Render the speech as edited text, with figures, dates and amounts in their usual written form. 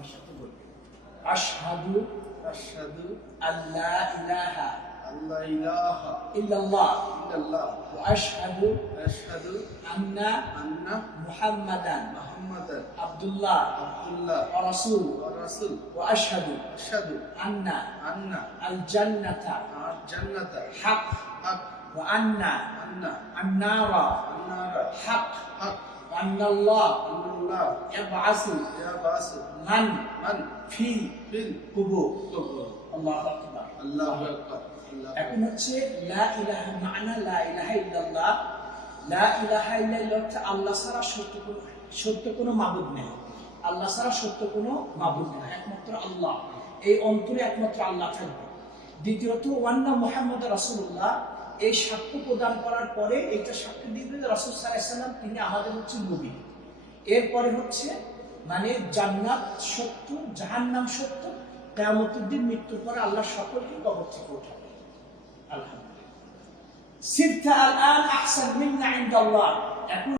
আমার সাথে বলবেন আশহাদু আশহাদু আল্লা ইলাহা আল্লা ইলাহা ইল্লাল্লাহ ইল্লাল্লাহ ওয়া আশহাদু আশহাদু আন্না আন্না মুহাম্মাদান মুহাম্মাদান আব্দুল্লাহ আব্দুল্লাহ ওয়া রাসূল ওয়া রাসূল ওয়া আশহাদু আশহাদু আন্না আন্না আল জান্নাতা আর জান্নাতা হক হক ওয়া আন্না আন্না আন-নারা আন্নারা হক হক ওয়া আন্নাল্লাহ আল্লাহ ইয়াবআসু ইয়াবাসু মান মান ফি ফিল কুবুর কুবুর আল্লাহু আকবার আল্লাহু আকবার আল্লাহু এখন হচ্ছে লা ইলাহা মা'না লা ইলাহা ইল্লাল্লাহ লা ইলাহা ইল্লাল্লাহ হচ্ছে আল্লাহ ছাড়া সত্য কোনো মাবুদ নেই আল্লাহ ছাড়া সত্য কোনো মাবুদ নেই একমাত্র আল্লাহ এই অন্তরে একমাত্র আল্লাহ থাকবে দ্বিতীয়ত ওয়ান্না মুহাম্মদ রাসূলুল্লাহ এই সাক্ষ্য প্রদান করার পরে এটা সাক্ষ্য দিবে রাসূল সাল্লাল্লাহু আলাইহি ওয়াসাল্লাম তিনি আমাদের হচ্ছে নবী এরপরে হচ্ছে মানে জান্নাত সত্য জাহান্নাম সত্য কিয়ামতের দিন মৃত্যুর পরে আল্লাহ সকলকে কবর থেকে উঠাবে আলহামদুলিল্লাহ সিরতা আল আন আহসান মিন্না ইনদাল্লাহ এখন